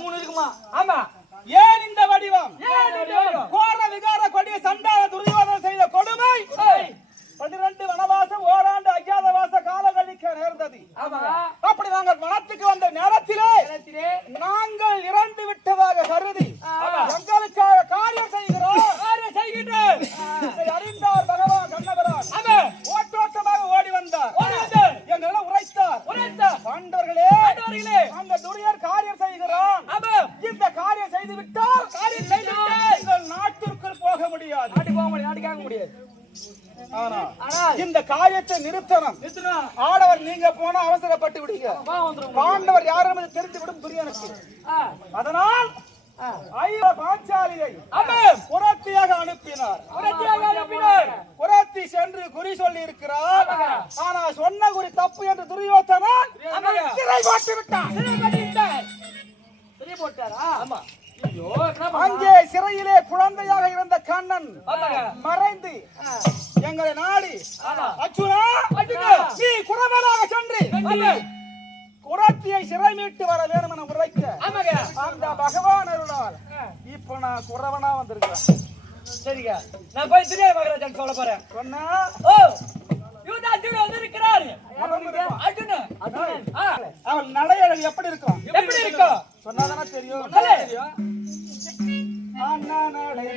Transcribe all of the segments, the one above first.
மூணு இருக்குமா? ஆமா. ஏன் இந்த வடிவம்? கோர விகார கொடிய சண்டால துரியோதனன் செய்த கொடுமை 12 வனவாசம் ஓராண்டு அஜாதவாச காலம் கழிக்க நேர்ந்தது. அப்படி நாங்கள் வனத்துக்கு வந்த நேரத்திலே நாங்கள் இறந்து விட்டதாக கருதி எங்களுக்காக காரியம் செய்கிறோம். அறிந்தார் பகவான் கண்ணபுரான் ஓட்டோட்டமாக ஓடி வந்தார். எங்களை உரைத்தார். பாண்டவர்களே அந்த துரியர் காரியம் செய்கிறோம். இந்த காரியம் செய்து விட்டால் எங்கள் நாட்டிற்குள் போக முடியாது. நாட்டுக்காக முடியாது. இந்த காரியத்தை நிறுத்தணும். ஆடவர் நீங்க போனா அவசரப்பட்டு விடுங்க. பாண்டவர் யாரும் தெரிந்து விடும் துரியனுக்கு. அதனால் பாஞ்சாலியை புரத்தியாக அனுப்பினார். புரத்தி சென்று குறி சொல்லி இருக்கிறார். ஆனா சொன்ன குறி தப்பு என்று துரியோதனன் சிறை போட்டு விட்டார். அங்கே சிறையிலே குழந்தையாக இருந்த கண்ணன் மறைந்து எங்களை நாடி அர்ஜுனா நீ குறவனாக சென்று குரத்தியை சிறை மீட்டு வர வேணும் என உரைக்க அந்த பகவான் அருளால் இப்ப நான் குறவனா வந்திருக்கிறேன். சரிங்க, நான் போய் திரிய மகராஜன் சொல்ல போறேன். சொன்னா அவள் நடையழகு எப்படி இருக்கும் சொன்னாதானே தெரியும். அண்ணா நடை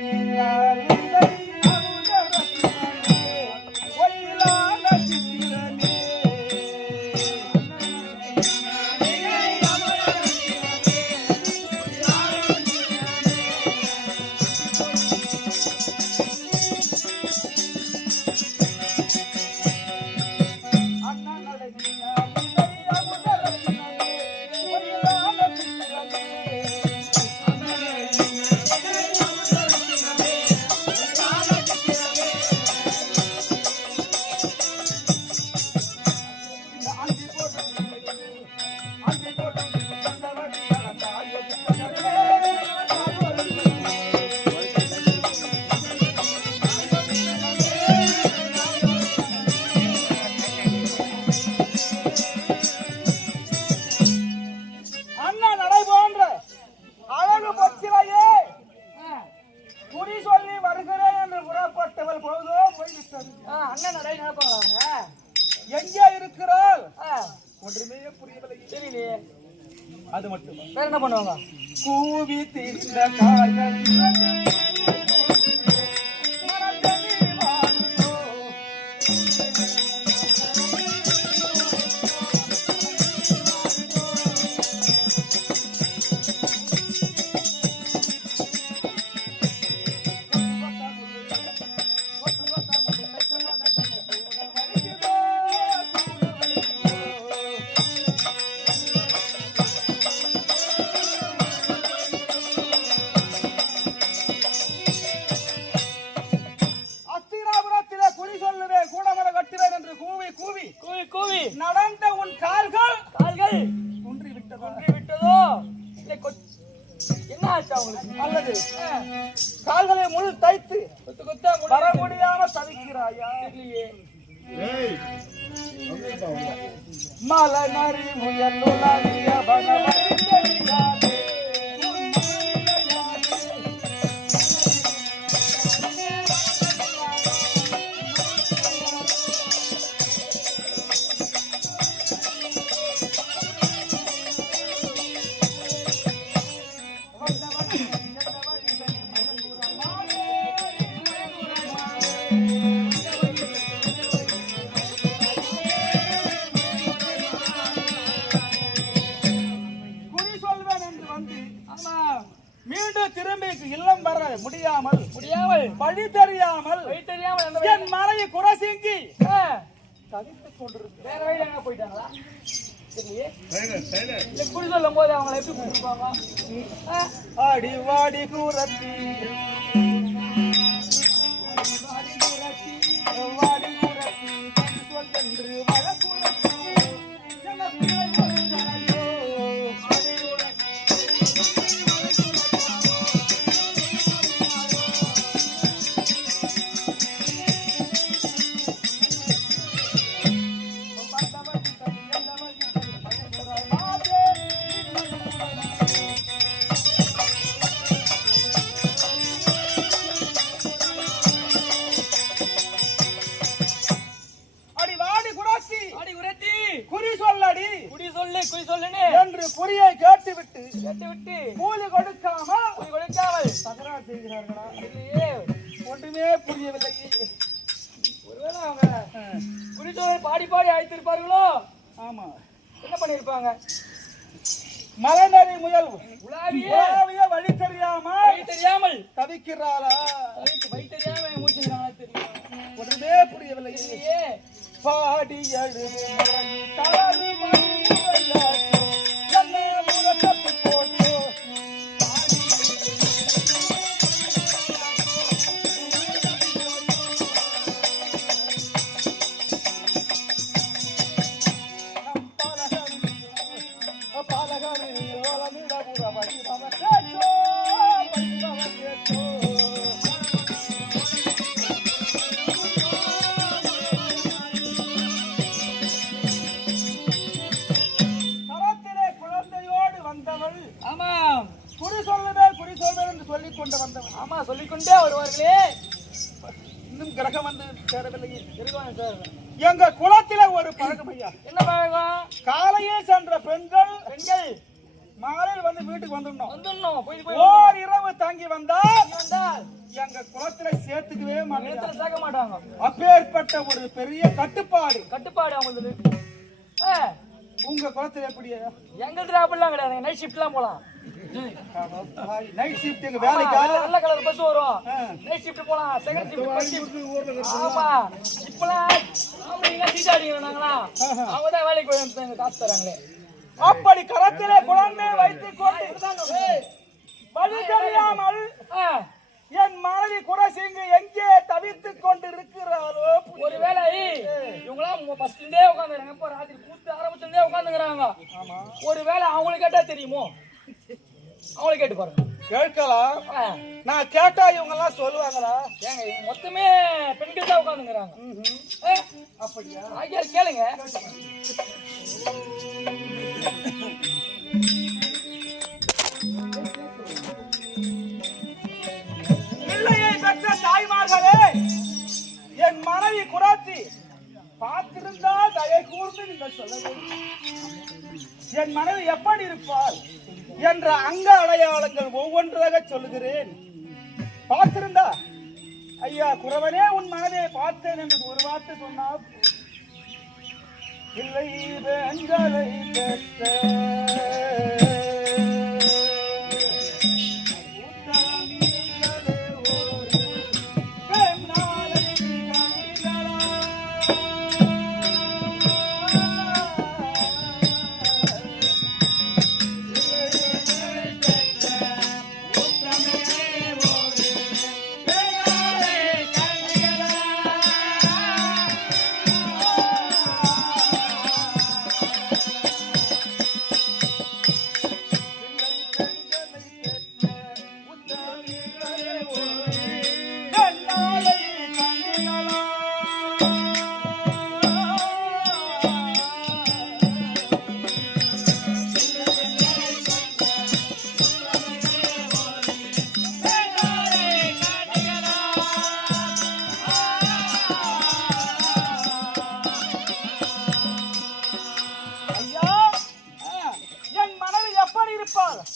எங்கே இருக்கிறாள் ஒன்றுமே புரியவில்லை. தெரியலையே. அது மட்டும் வேற என்ன பண்ணுவாங்க? கூவி தீர்ந்த கால்கள் நடந்த உன் கால்கள் குன்றி விட்டதோ என்ன ஆச்சு அவங்களுக்கு? அல்லது கால்களை முள் தைத்து வர முடியாம தவிக்கிறாயா? மலை நரி முயல் மீண்டும் திரும்பி இல்லம் வர முடியாமல் வழி தெரியாமல் என் மனைவி குரசிங்கி தவித்துக் கொண்டிருக்க வேற வழியில எங்க போயிட்டாங்களா? எப்படி சொல்லும் போது அவங்களை எப்படி கூப்பிட்டுருப்பாங்க? அடிவாடி குரத்தி வாடி குரத்தி சொல் என்று வழக்குரத்தி விட்டு கூலி கொடுக்காமல் தகராறு செய்கிறார்களா? இல்லையே, ஒன்றுமே புரியவில்லை. ஒருவேளை அவங்க குறிச்சோரை பாடி அழைத்திருப்பார்களோ? ஆமா, என்ன பண்ணிருப்பாங்க? மலைநதி முயல் உலாவிய வழி தெரியாமல் தவிக்கிறாளா? வழி தெரியாம மூச்சுகிறாளா? தெரியும், ஒன்றுமே புரியவில்லை. பாடி எழுது சொல்லிக்கொண்டே வருவார்களே, இன்னும் கிரகம் வந்து சேரவில்லை. எங்க குலத்தில ஒரு பழக்கம் ஐயா. என்ன பழக்கம்? காலையே சென்ற பெண்கள் மாலையில் வந்து வீட்டுக்கு வந்துடணும். ஓர் இரவு தங்கி வந்தால் எங்க குலத்தில சேர்த்துக்கவே மாட்டாங்க. அப்பேற்பட்ட ஒரு பெரிய கட்டுப்பாடு அவங்களுக்கு. உங்க குலத்துல எப்படி? எங்களுக்கு அப்படிலாம் கிடையாது. நைட் ஷிஃப்ட்லாம் போலாம். நைட் ஷிஃப்ட் எங்க வேலைக்கு நல்ல கலர் பஸ் வரும். நைட் ஷிஃப்ட் போலாம். Second shift. ஆமா, இப்பலாம் ஆம்பளைங்க சீட்டாடிங்கறாங்களா? அவங்க தான் வேலைக்கு போய் காசு தராங்களே. அப்படி கரத்திலே குழந்தை வைத்துக் கொண்டு வழி தெரியாமல் என் மனைவி குரசிங்க எங்கே தவித்துக் கொண்டு இருக்கிறாரோ? ஒருவேளை இவங்களாம் ஃபர்ஸ்ட்ல இருந்தே உட்கார்ந்துறாங்க. இப்ப ராத்திரி கூத்து ஆரம்பத்துல இருந்தே உட்கார்ந்துங்கறாங்க. ஆமா, ஒருவேளை அவங்களுக்கு கேட்டா தெரியுமோ? அவங்கள கேட்டு பாருங்க. கேட்கலாம். நான் கேட்டா இவங்க எல்லாம் சொல்லுவாங்களா? ஏங்க மொத்தமே பெண்கள் தான் உட்கார்ந்துங்கறாங்க. அப்படியா? ஐயா கேளுங்க. தாய்மார்களே, என் மனைவி குராத்தி பார்த்திருந்தால் தயை கூர்ந்து நீங்கள் சொல்ல வேண்டும். என் மனைவி எப்படி இருப்பார் என்ற அங்க அடையாளங்கள் ஒவ்வொன்றாக சொல்லுகிறேன். பார்த்திருந்தா ஐயா குறவனே உன் மனைவியை பார்த்தேன் என்று ஒரு வார்த்தை சொன்னால் இல்லை பெண்களை பெற்ற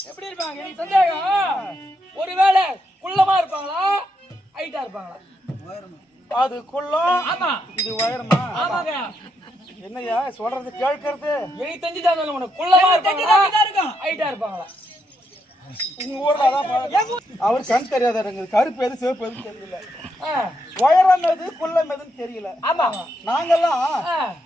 எப்படி இருப்பாங்க? எனக்கு சந்தேகம். ஒருவேளை குள்ளமா இருப்பாங்களா, ஹைட்டா இருப்பாங்களா? அது குள்ளம். ஆமா, இது உயரமா? ஆமாங்க. என்னையா சொல்றது கேட்கறது? எனக்கு தெரிஞ்சுதான் சொல்ல உனக்கு. குள்ளமா இருப்பாங்களா, ஹைட்டா இருப்பாங்களா? உங்க ஊர்ல அதான் அவர் கண் தெரியாத கருப்பு எது சிவப்பு எது தெரியல. உயரம் எது குள்ளம் எதுன்னு தெரியல. ஆமா, நாங்கெல்லாம்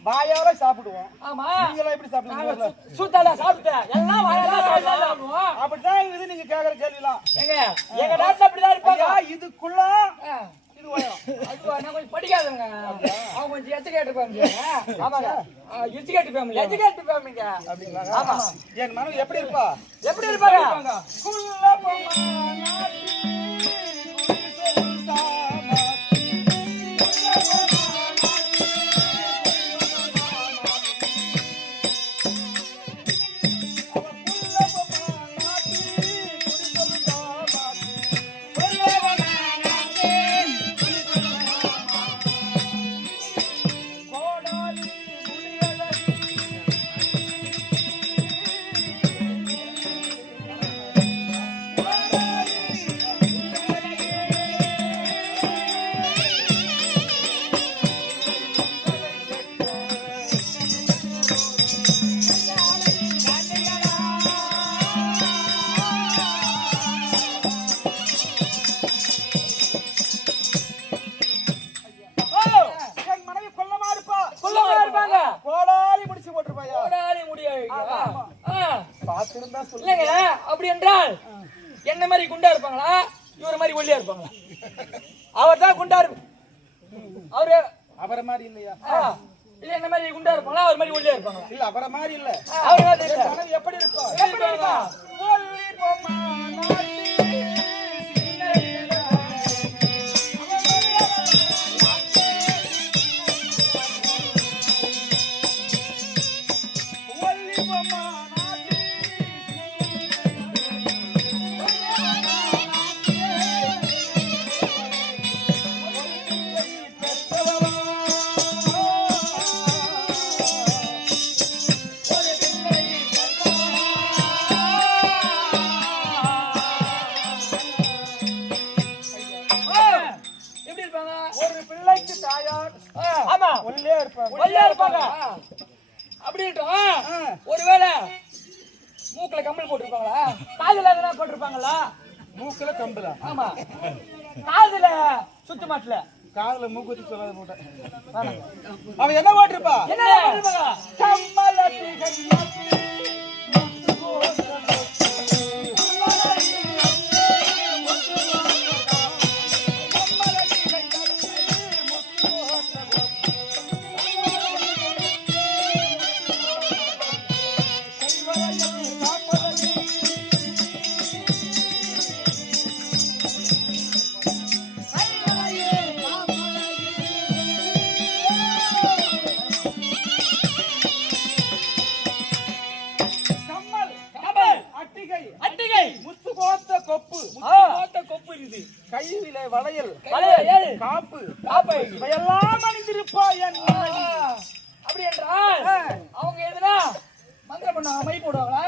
வாயால சாப்பிடுவோம். ஆமா, நீங்க எப்படி சாப்பிடுவீங்க? சூத்தால சாப்பிட்டேன் எல்லாம் வாயால சாப்பிடுவோம். அப்படிதான் இது நீங்க கேக்குற கேள்விலாம். எங்க எங்க நாட்டுல அப்படிதான் இருப்பாங்க. இது குள்ளம், இது உயரம். அது நான் கொஞ்சம் படிக்காதவங்க. அவங்க கொஞ்சம் எஜுகேட் ஃபேமிலி. ஆமாங்க, எஜுகேட் ஃபேமிலி. எஜுகேட் ஃபேமிலிங்க. அப்படிங்களா? ஆமா. என் மனைவி எப்படி இருப்பா? எப்படி இருப்பாங்க? குள்ளமா என்ன மாதிரி குண்டா இருப்பாங்களா இவர மாதிரி ஒல்லியா இருப்பாங்களா? அவர் தான் குண்டா இருப்பாரு. அவரை மாதிரி இல்லையா? இல்ல என்ன மாதிரி குண்டா இருப்பாங்களா அவர் மாதிரி ஒல்லியா இருப்பாங்களா? இல்ல அவரை மாதிரி இல்ல. அவர் எப்படி இருக்கும்? ஒருவேளை மூக்குல கம்பல் போட்டிருப்பாங்களா? காதுல எதனா போட்டிருப்பாங்களா? மூக்குல கம்பல. ஆமா. காதுல சுத்து மாட்டல. காதுல மூக்குத்தி சொல்லாத போட்ட. அவன் என்ன போட்டிருப்பா? என்ன போட்டிருப்பாங்க? கம்மலட்டி கையில வளையல் காப்பு இவையெல்லாம் அணிந்திருப்பா. அப்படி என்றால் அவங்க எதுனா மந்திரம் பண்ணுவாங்க, மை போடுவாங்களா?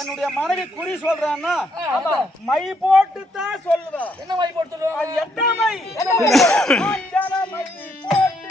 என்னுடைய மனைவி குறி சொல்றான்னா மை போட்டு தான் சொல்லுவேன். என்ன மை போட்டு சொல்லுவாங்க? அது எந்த மை? மை போட்டு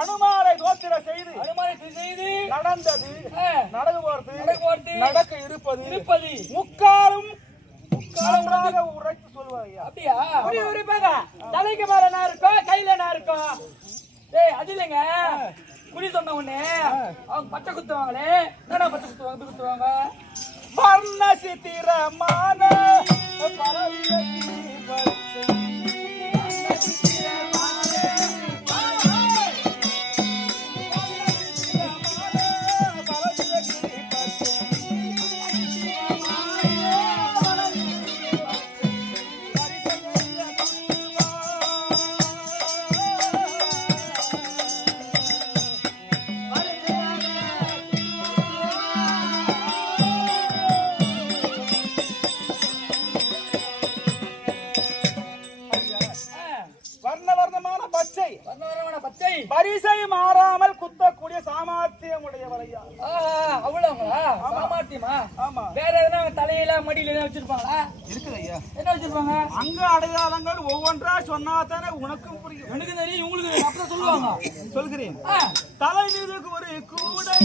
அனுமாரை தோத்திர செய்து நடந்தது நடக்க இருப்பது முக்காலும் உரைத்து சொல்லுவாங்க. அப்படியா? அப்படி உரைப்பாங்க. தலைக்கு மேல நான் இருக்கோம், கையில நான் இருக்கோம். ஏய் அது இல்லைங்க, குடி சொன்ன உடனே அவங்க பச்சை குத்துவாங்களே. என்ன பச்சை குத்துவாங்க? எப்படி குத்துவாங்க? வர்ண சித்திரமான பச்சை பரிசை மாறாமல் குத்தக்கூடிய சாமர்த்தியம் உடைய வளையா. அவ்வளவுங்களா? சாமர்த்தியமா? ஆமா. வேற எதனா தலையில மடியில எதனா வச்சிருப்பாங்களா? இருக்குது ஐயா. என்ன வச்சிருப்பாங்க? அங்க அடையாளங்கள் ஒவ்வொன்றா சொன்னா தானே உனக்கும் புரியும். எனக்கு தெரியும், உங்களுக்கு அப்பதான் சொல்லுவாங்க. சொல்கிறேன். தலை மீதுக்கு ஒரு கூடை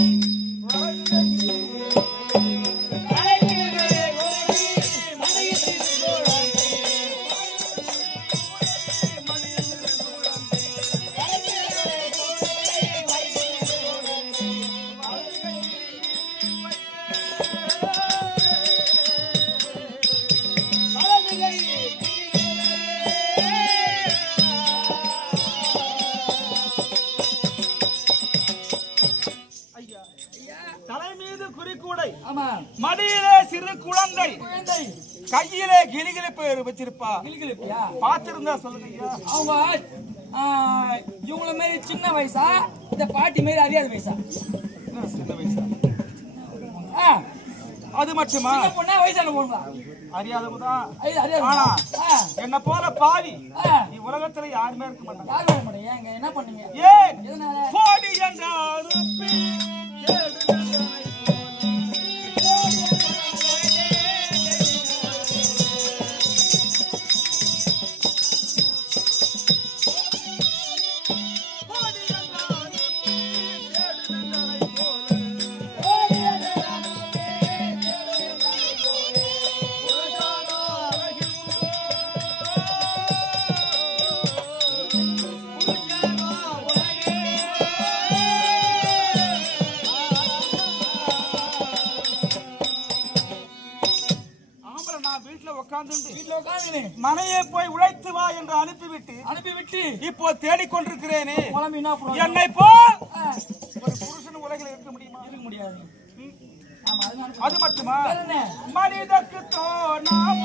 மடியிலே சிறு குழந்தை கையிலே கிளிகிளிப்பு வச்சிருப்பா. பாத்திருந்தா சொல்லுங்க. அவங்க இவங்கள மாதிரி சின்ன வயசா, இந்த பாட்டி மாதிரி அறியாத வயசா? சின்ன வயசா? அது மட்டுமா? பொண்ணா வயசான பொண்ணா? அறியாதவதான். என்ன போல பாவி நீ உலகத்துல யாருமே இருக்க மாட்டாங்க. யாரும் இருக்க மாட்டீங்க. என்ன பண்ணீங்க? ஏன் வீட்டுல உட்காந்து மனையை போய் உழைத்து வா என்று அனுப்பிவிட்டு இப்போ தேடிக்கொண்டிருக்கிறேனே. என்னை போ ஒரு புருஷன் உலகில் இருக்க முடியுமா? இருக்க முடியாது. அது மட்டுமா? மனிதக்கு தோணாம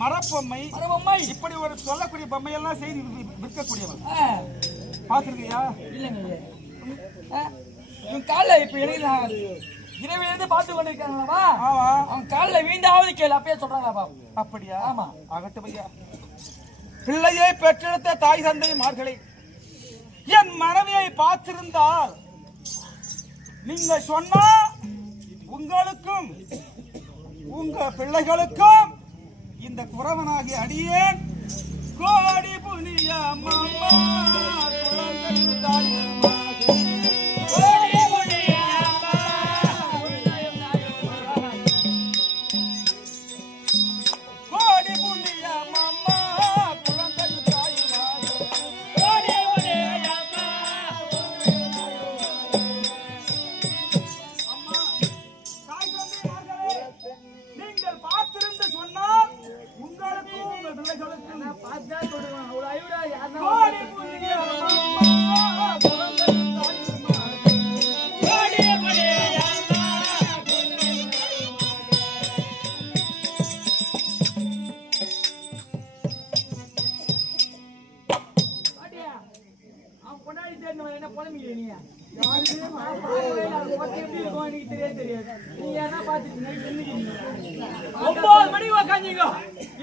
மரப்பொம்மை இப்படி ஒரு சொல்லக்கூடிய பொம்மையெல்லாம் செய்து விற்கக்கூடியவன் பாத்துருக்கியா? இல்லைங்க. இவன் காலைல இப்ப எழுதினான் இரவில இருந்து பார்த்து கொண்டிருக்காங்களா? அவன் காலைல வீண்டாவது கேளு அப்பயே சொல்றாங்க. அப்படியா? ஆமா. ஆகட்டும் ஐயா. பிள்ளையை பெற்றெடுத்த தாய் தந்தை மார்களை என் மனைவியை பார்த்திருந்தால் நீங்க சொன்னா உங்களுக்கும் உங்க பிள்ளைகளுக்கும் இந்த குறவனாகிய அடியேன் கோடி புனிய மாமா குழந்தை தாய்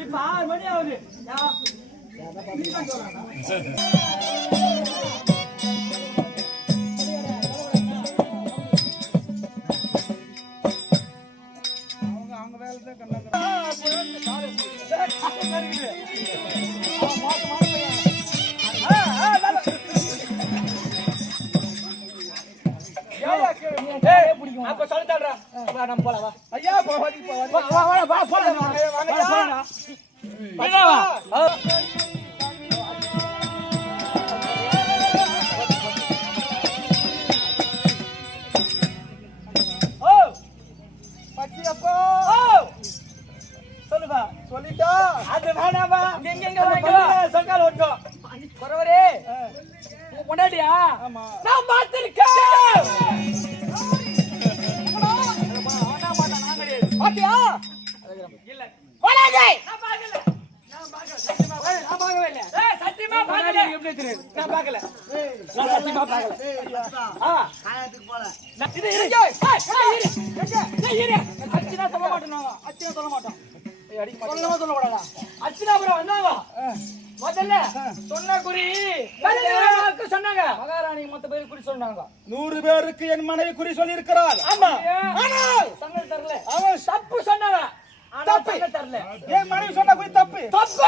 இப்ப 6 மணி ஆகுது. அவங்க வேலை அப்ப சொல்லிட்டாடா. நம்ம போலாம் வா. ஐயா போவாதி பச்சியப்பா சொல்லுவா. சொல்லிட்டா அது வேணாவா? எங்க சங்கால ஓட்டோ குறவரே கொண்டாடியா? நான் பார்த்திருக்கேன். பாத்தியா? இல்ல கொடாதே. நான் பார்க்கல. நான் பார்க்கவே இல்ல. சத்தியமா பார்க்கல. எப்படி தெரியுது? நான் பார்க்கல. நான் சத்தியமா பார்க்கல. காயத்துக்கு போல. இது இரு. இரு. அச்சினா சொல்ல மாட்டோம். அச்சினா சொல்ல மாட்டோம். சொல்ல கூடாதா? அச்சினா அப்புறம் வந்தாங்க. முதல்ல சொன்ன குறி சொன்னாங்க. மகாராணி மொத்த பேர் குறி சொன்னாங்க. 100 பேருக்கு என் மனைவி குறி சொல்லி இருக்கிறார். ஆமா. ஆனால் தங்கள் தரல. அவன் தப்பு சொன்னாங்க. ஆனா தங்கள் தரல. என் மனைவி சொன்ன குறி தப்பு. தப்பு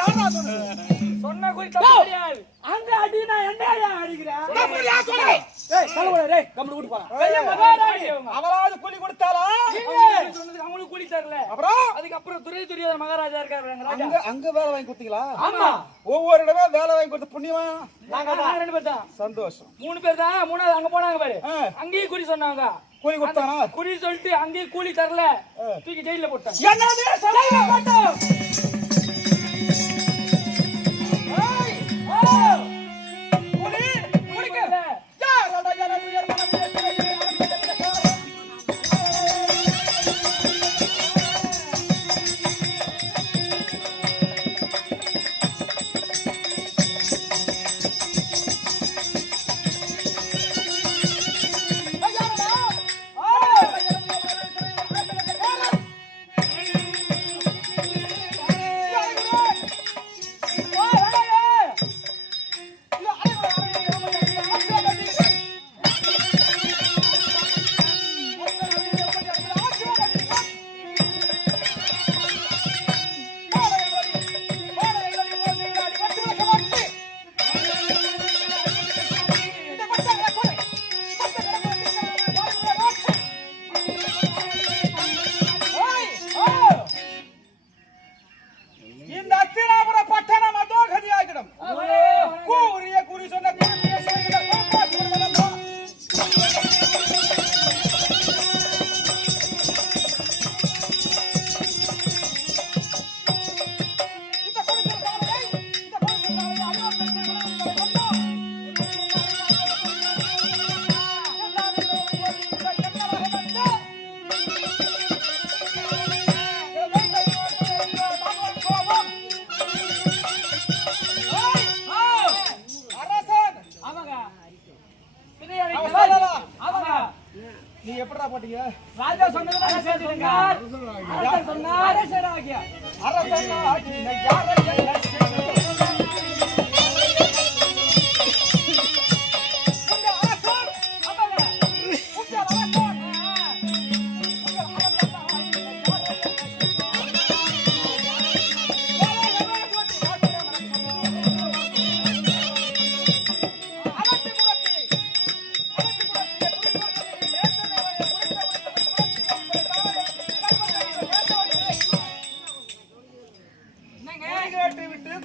யாரா சொன்னது? சொன்ன குறி தப்பு கிடையாது. அங்க அடினா என்னையா அடிக்குறா? தப்பு யார் சொன்னது? ஏய் கலவட டேய் கம்முனு கூட்டி போடா. பெரிய மகாராணி அவளாவது கூலி கொடுத்தாளா? சொன்னது அவங்களுக்கு கூலி தரல. அப்புறம் அதுக்கு அப்புறம் துரியோதன மகாராஜா இருக்காங்க. அங்க வேலை வாங்கி கொடுத்தீங்களா? ஆமா. ஒவ்வொரு இடமே வேலை வாங்கி கொடுத்த புண்ணியமா? நாங்க 2 பேர் தான். சந்தோஷம். 3 பேர் தான். மூணாவது அங்க போனாங்க பாரு. அங்கேயே கூலி சொன்னாங்க. கூலி கொடுத்தானா? கூலி சொல்லிட்டு அங்கேயே கூலி தரல. தூக்கி ஜெயில போட்டாங்க. என்னது சொல்ல மாட்டோம். ஏய் கூலி கூலிக்கு யாரடா யாரடா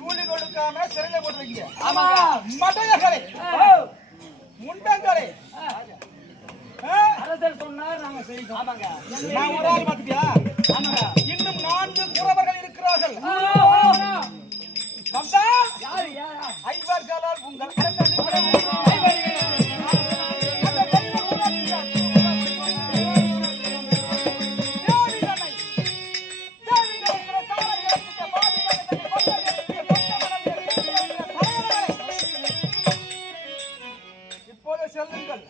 கூலி கொடுக்காம சிறையில போட்டுருக்கீங்க. ஆமா மட்டையர்களே, முண்டங்களே, அரசர் சொன்னார் நாங்க செய்தோம். ஆமாங்க. நான் ஒரு ஆள் பாத்துட்டியா? ஆமாங்க. இன்னும் 4 குறவர்கள் இருக்கிறார்கள். வந்தா யாரு யாரா? ஐவர்களால் உங்கள் இப்போது செல்லுங்கள்.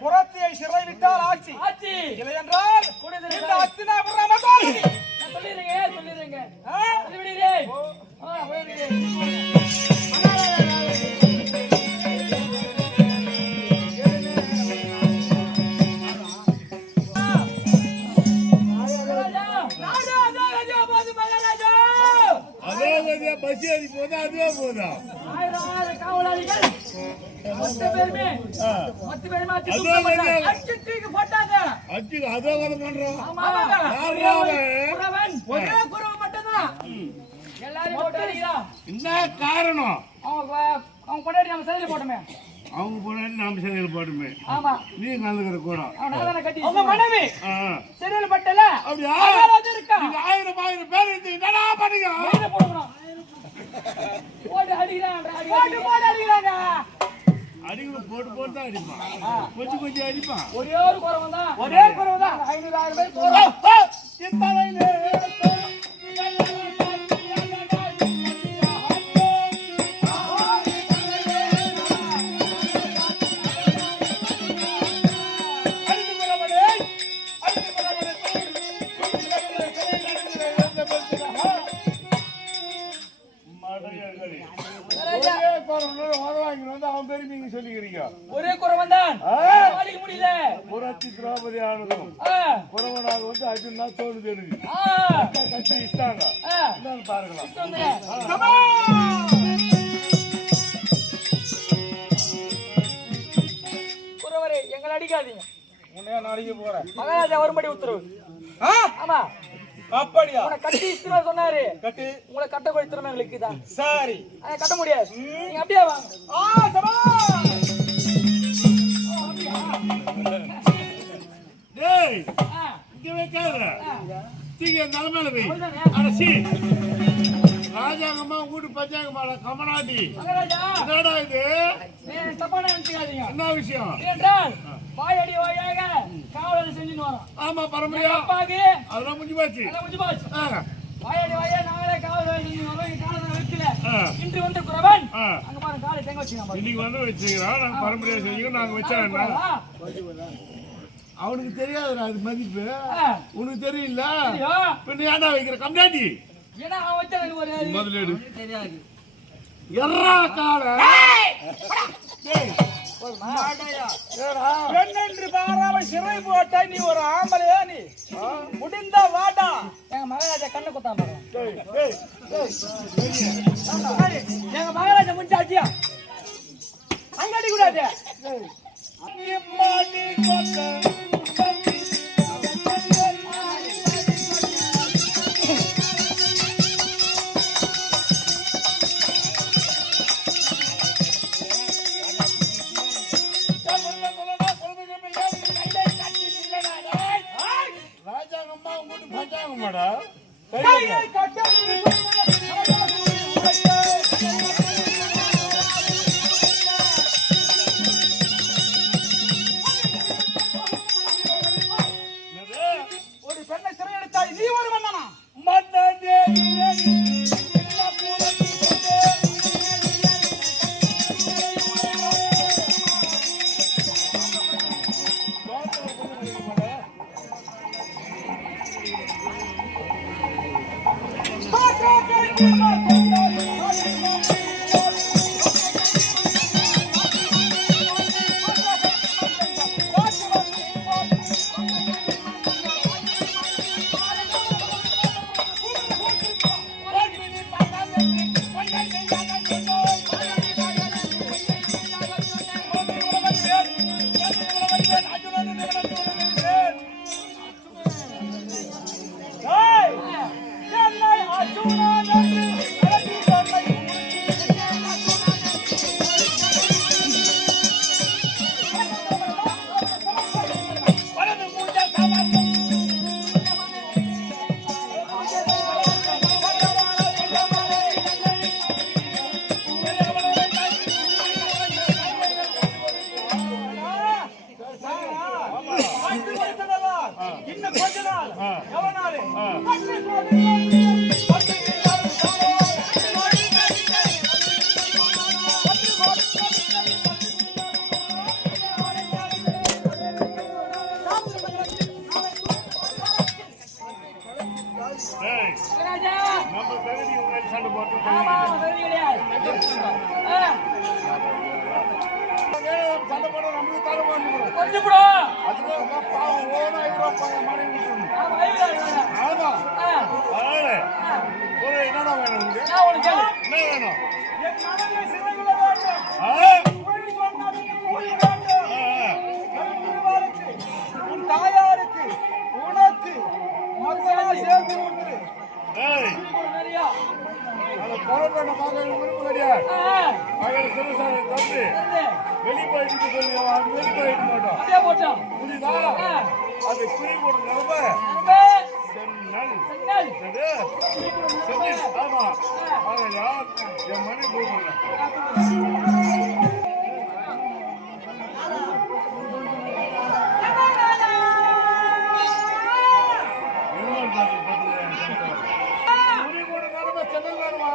புறத்தியை சிறை விட்டால் ஆட்சி, இல்லை என்றால் இந்த அத்தினாபுரம் அமர்ந்தார்கள். சொல்லிடுறேங்க. பசி போதா அதுவே போதா காவலாளிகள் மொத்த பேருமே அச்சுக்கு அதோ வர பண்றோம். ஒரே குறவு மட்டும்தான் எல்லாரும் போட்டு அடிக்கிறா. என்ன காரணம்? அவங்க கொண்டாடி நம்ம சிறையில் போட்டோமே. அவங்க போனாடி நாம சிறையில் போட்டுமே. ஆமா, நீ கலந்துக்கிற கூட உங்க மனைவி சிறையில் பட்டல. அப்படியா? இருக்கா 1000 பேர் என்னடா பண்ணீங்க? போட்டு அடிக்கிறாங்க. அடிக்கணும் போட்டு தான் அடிப்பான். கொஞ்சம் அடிப்பான். ஒரே ஒரு குறவு தான் 500,000 பேர் போறோம். ஒரே குறவன் தான் முடியல. புரட்சி திரௌபதி ஆனதும் குறவனாக வந்து அர்ஜுனா தோணுது எனக்கு. கட்சி இஷ்டாங்க பாருங்களா. குறவரே எங்களை அடிக்காதீங்க. உன்னையா நான் அடிக்க போறேன். மகாராஜா வரும்படி உத்தரவு. ஆமா அப்படியா? கட்டி இஸ்திரா சொன்னாரு. கட்டி உங்களை கட்ட கோடி திறமை எங்களுக்கு தான். சரி, கட்ட முடியாது. நீங்க அப்படியே வாங்க. டேய் இங்க வைக்காத. தீங்க தலைமையில போய் அடசி ராஜாங்கம்மா வீட்டு பஞ்சாங்கம்மா கமனாட்டி. என்னடா இது? தப்பான நினைச்சுக்காதீங்க. என்ன விஷயம்? வாயடி வாயாக காவலர் செஞ்சுன்னு வரோம். ஆமா பரம்பரையா அப்பாக்கு அதெல்லாம் முடிஞ்சு போச்சு. வாயடி வாயா நாங்களே காவலர் செஞ்சுன்னு வரோம். காவலர் வைக்கல. இன்று வந்து குறவன் அங்க பாருங்க காலை தேங்க வச்சுக்கலாம். இன்னைக்கு வந்து வச்சுக்கிறோம். நாங்க பரம்பரையா செய்யும். நாங்க வச்சா என்ன அவனுக்கு தெரியாதுடா அது மதிப்பு. உனக்கு தெரியல. பின்ன ஏன்டா வைக்கிற கம்னாட்டி? ஏன்னா அவன் வச்சா எனக்கு ஒரு முதலீடு தெரியாது. எர்ரா கால பெண்ணென்று பாராம சிறை போட்ட நீ ஒரு ஆம்பளையா? நீ முடிந்தா வாடா. எங்க மகாராஜா கண்ணு குத்தாம எங்க மகாராஜா முடிஞ்சாச்சியா அங்க அடி கூடாது. ராஜாங்கம்மா உங்ககிட்ட பஞ்சாங்கம்மாடா. ஆமா, சரி கிடையாது. ஆ, சண்டை போட நம்மளுக்கு தர மாட்டேங்கிறோம். கொஞ்சம் கூட. அதுக்கு பாவம் ஓனா இவ்வளோ மனைவி விட்டுருணும். ஆமா, ஐயோ, ஆமா. ஆ, அதனால ஆ. ஒரு என்னடா வேணும் உனக்கு? நான் உனக்கு கேளு. என்ன வேணும்? என் மனதிலே சிறையிலே வேண்டும். ஆ? கோயில் சொன்னதுக்கு கோயில் வேண்டும். ஆ. கருத்துருவாருக்கு, உன் தாயாருக்கு, உனக்கு மொத்தமா சேர்த்து விட்டுரு. ஏய், ஒரு நிறையா. அந்த குழந்தை பார்க்க விருப்பம் கிடையாது. ஆ, மகள் சிறுசாமி தம்பி சரி. வெளி போயிட்டு சொல்லி வெளி போயிட்டு மாட்டோம். அப்படியே போட்டோம். புரியுதா? ஆ. அது குறி போட்டு நிரம்ப அன்பே, சென்னல். சென்னல். என்னது? சென்னல். ஆமா. ஆகையா, என் மணி போடுறேன். குறி போட்டு நிரம்ப சென்னல் வேணுமா?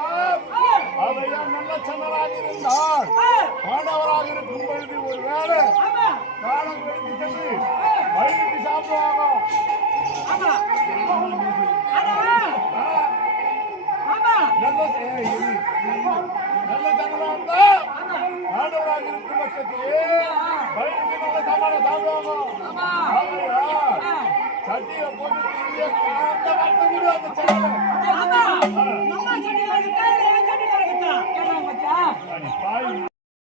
அதையா நல்ல சென்னலாக இருந்தால் ஆண்டவராக இருக்கும் பொழுது ஒரு வேலை ஆமா, காலம் எடுத்து சென்று வயிற்று சாப்பிடுவாங்க. ஆமா. ஆ, ஆமா. நல்ல நல்ல சென்னலா இருந்தா ஆண்டவராக இருக்கும் பட்சத்திலே வயிற்று நல்ல சாப்பாடு சாப்பிடுவாங்க. ஆமா. ஆகையா, சட்டியை போட்டு திரும்பிய அந்த வார்த்தை கூட அந்த சென்னல். ஆமா. நம்ம சட்டியில இருக்கா, இல்ல என் சட்டியில இருக்கா? கேட்டாங்க பாத்தியா? பாய்